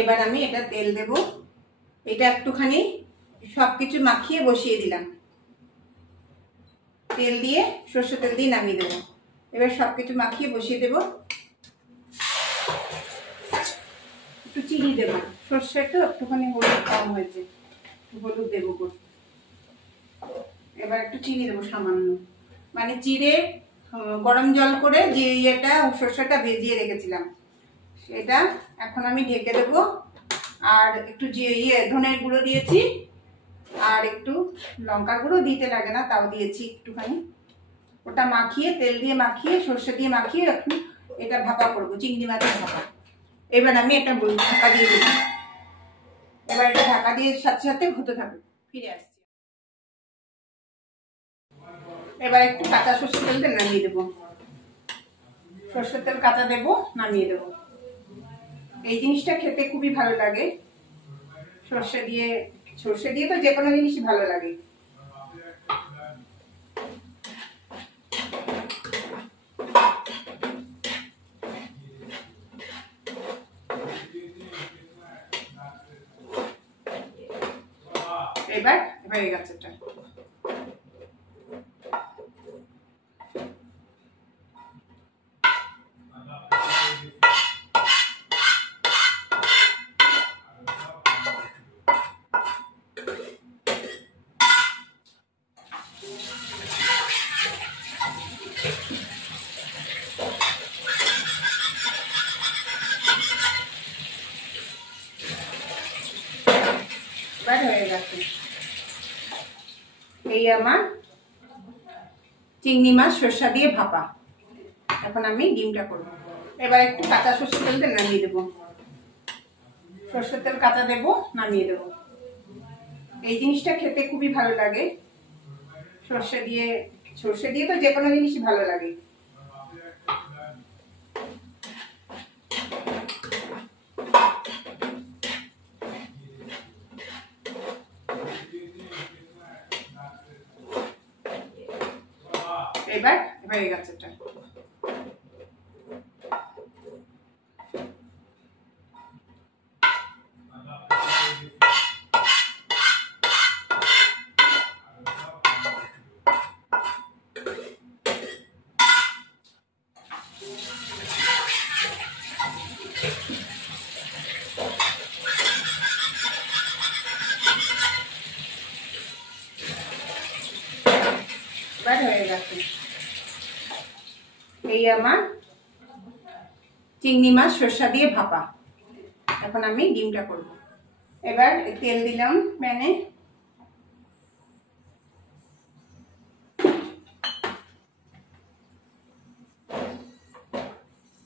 এবার আমি এটা তেল দেব। এটা একটুখানি সবকিছু মাখিয়ে বসিয়ে দিলাম। তেল দিয়ে সরষের তেল দিয়ে নামিয়ে দেবো। এবার সবকিছু মাখিয়ে বসিয়ে দেব। একটু চিনি দেবো, সর্ষে তো একটুখানি হলুদ কম হয়েছে, হলুদ দেবো। এবার একটু চিনি দেবো সামান্য, মানে চিড়ে গরম জল করে যে ইয়েটা সর্ষেটা ভেজিয়ে রেখেছিলাম সেটা এখন আমি ঢেকে দেবো। আর একটু যে ধনের গুঁড়ো দিয়েছি, আর একটু লঙ্কার গুঁড়ো দিতে লাগে না, তাও দিয়েছি একটুখানি। ওটা মাখিয়ে তেল দিয়ে মাখিয়ে সর্ষে দিয়ে মাখিয়ে এখন এটা ভাপা করবো, চিংড়ি মাছের ভাপা। এবার আমি এটা ঢাকা দিয়ে দেবো। এবার এটা ঢাকা দিয়ে সাথে সাথে হতে থাকবে, ফিরে আসছি। এবার একটু কাঁচা সর্ষের তেল দিয়ে নামিয়ে দেবো। সর্ষের তেল কাঁচা দেবো, নামিয়ে দেবো। এই জিনিসটা খেতে খুবই ভালো লাগে, সর্ষে দিয়ে তো যে কোনো জিনিসই ভালো লাগে। এবার হয়ে গেছে এটা। হয়ে গেছে এই আমার চিংড়ি মাছ সরষা দিয়ে ভাপা। এখন আমি ডিমটা করব। এবার একটু কাঁচা সরষের তেল দিয়ে নামিয়ে দেবো। সরষের তেল কাঁচা দেবো, নামিয়ে দেবো। এই জিনিসটা খেতে খুবই ভালো লাগে, সরষে দিয়ে তো যে কোনো জিনিসই ভালো লাগে। এবার হয়ে গেছে এটা। হয়ে গেছে এই আমার চিংড়ি মাছ সরষা দিয়ে ভাপা। এখন আমি ডিমটা করব। এবার তেল দিলাম প্যানে,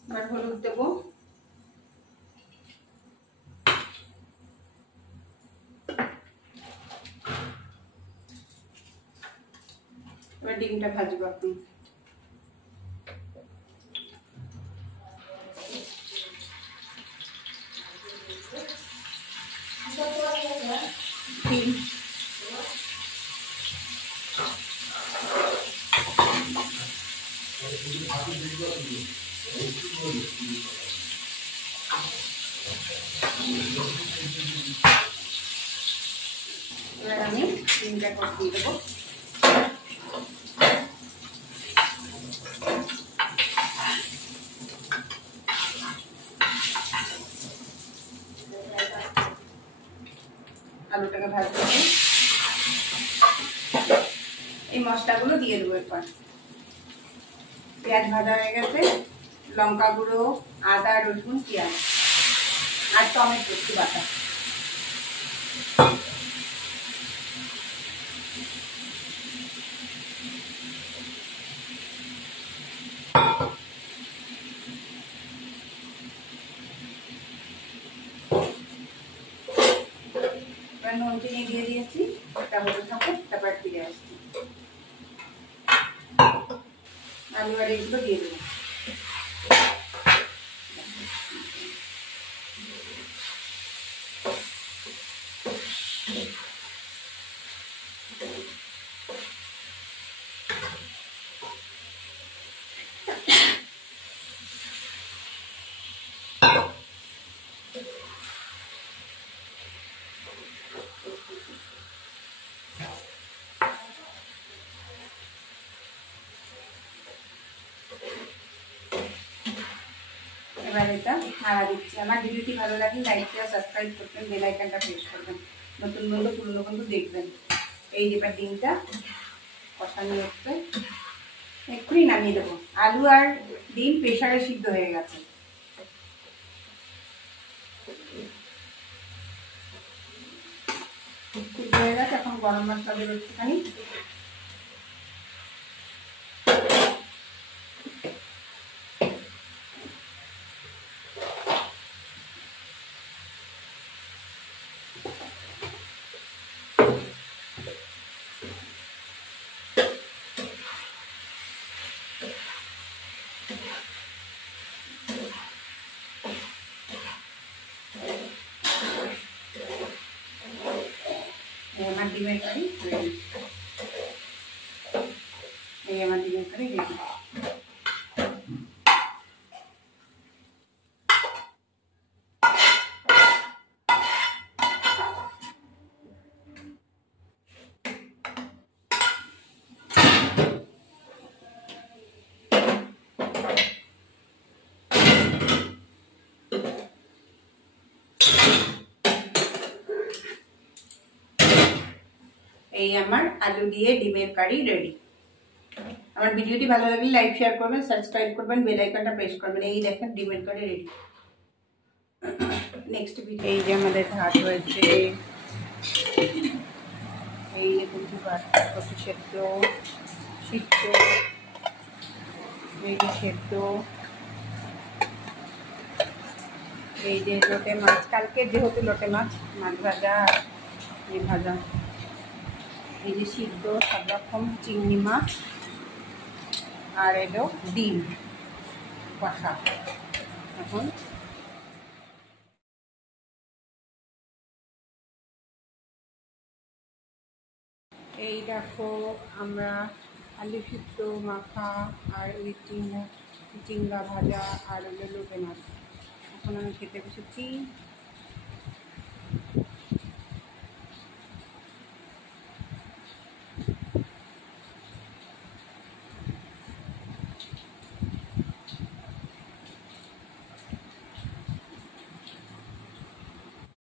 এবার হলুদ দেবো, এবার ডিমটা ভাজবো আপনি। ডিম এবার আমি ডিমটা দিয়ে দেবো। আলুটাকে ভাজতে হবে। এই মশলাগুলো দিয়ে দেবো। এরপর পেঁয়াজ ভাজা হয়ে গেছে, লঙ্কা গুঁড়ো, আদা রসুন পেঁয়াজ আর টমেটো একটু বাটা। নুন চিনি দিয়ে দিয়েছি, এটা হতে থাকুক, তারপর ফিরে আসছি। আলু আর এগুলো দিয়ে দেবো। এবার এটা নাড়া দিচ্ছি। আমার ভিডিওটি ভালো লাগলে লাইক শেয়ার সাবস্ক্রাইব করবেন, বেল আইকনটা প্রেস করবেন, নতুন বন্ধু পুরনো বন্ধু দেখবেন। এই এবার ডিমটা কষানো হচ্ছে, এক্ষুনি নামিয়ে দেবো। আলু আর ডিম প্রেশারে সিদ্ধ হয়ে গেছে। সিদ্ধ হয়ে গেছে, এখন গরম মশলা দেবো একটুখানি। আমার ডিমের কারি রেডি। এই আমার ডিমের কারি রেডি। এই আমার আলু দিয়ে ডিমের কারি রেডি। আমার ভিডিওটি ভালো লাগলে লাইক শেয়ার করবেন, সাবস্ক্রাইব করবেন, বেল আইকনটা প্রেস করবেন। এই দেখেন ডিমের কারি রেডি। Next video. এই যে আমাদের ভাত হয়েছে, এই যে কচু সেদ্ধ, সিদ্ধ, এই যে সেদ্ধ, এই যে লোটে মাছ, কালকে যেহেতু লোটে মাছ, মাছ ভাজা, এই ভাজা, এই যে সিদ্ধ সব রকম চিংড়ি মাছ, আর এলো ডিম কষা। এখন এই দেখো আমরা আলু সিদ্ধ মাখা আর ওই চিংড়া ভাজা আর হলো লোটে মাছ। এখন আমি খেতে বসেছি।